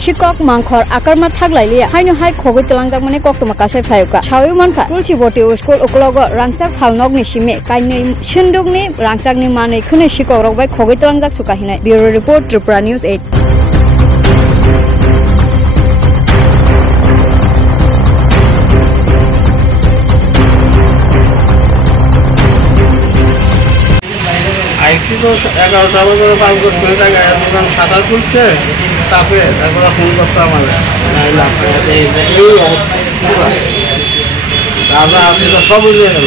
Sikok mangkhor akarma thaglailia haino hai khogwi twlangjak mane koktoma kasai phayuka sawi manka tulsi boti uskol oklogo rangchak phalnok ni sime kainei sindukni rangchak ni manei khune sikok rok bai khogwi twlangjak suka hinai bureau report Tripura News 8 আইসি তো 11টা বাজে পাল করতে জায়গায় দোকান সাদা খুলছে চাপে তারপর phone করতে আমাদের দাদা আপনি তো সব বুঝিয়ে গেল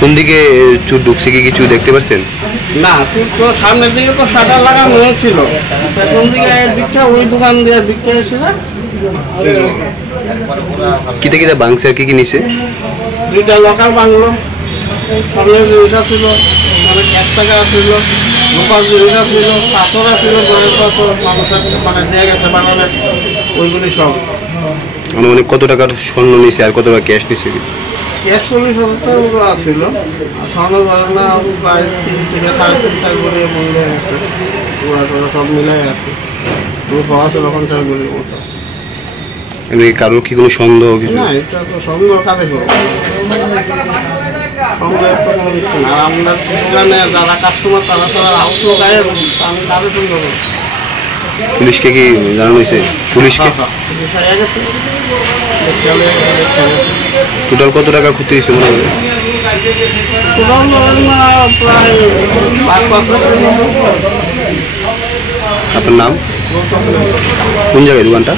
কোন দিকে চুর ঢুকছে কি কিছু দেখতে পাচ্ছেন? না তো সামনের দিকে তো শাটার লাগানো হয়েছিল, কোন দিকে বিক্রা ওই দোকান দিয়ে বিক্রা হয়েছিল। কিতে কিতে বাংছে কি কি নিছে? দুইটা লোকাল বাংলো, সামনে জিনিস ছিল, মানে 1 টাকা ছিল, লোকাল জিনিস ছিল, পাথর ছিল, গড়ের পাথর মানুষের মানে দিয়ে গেছে বাগানে, ওইগুলি সব। মানে কত টাকার স্বর্ণ নিছে আর কত টাকা ক্যাশ নিছে? 41,000 টাকা ছিল, আর স্বর্ণ গয়না প্রায় 3 থেকে 3.5 করে মূল্য হয়েছে, ওরা সব মিলাই আর কি পাওয়া ছিল 50 করে মতো। এমনি কারোর কি কোনো সন্দেহ কিছু? না, এটা তো সন্দেহ কারে করবো, সন্দেহ তো কোনো কিছু না। আর আমরা দোকানে যারা কাস্টমার তারা আউট গায়ে আমি কারো সন্দেহ করবো। পুলিশকে কি জানানো হয়েছে? পুলিশকে টোটাল কত টাকা ক্ষতি হয়েছে মনে হয়? প্রায় 5 লাখ। আপনার নাম? কোন জায়গায় দোকানটা?